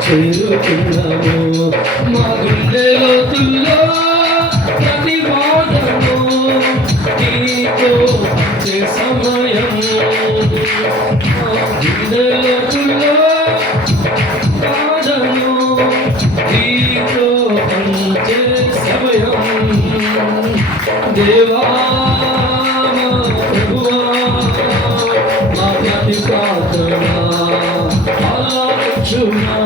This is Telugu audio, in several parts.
చేరుకున్నాము మా గుండెలో తుల్లో ప్రతి వాదము నీతో పంచే సమయం మా గుండెలో తుల్లో వాదము నీతో పంచే సమయం దేవా ఆలకించుమా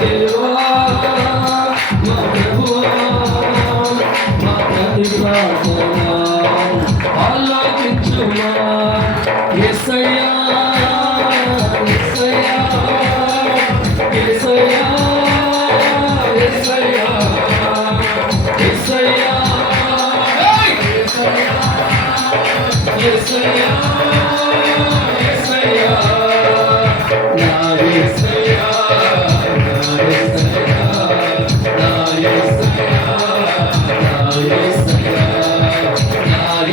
దేవా మా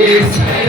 Please.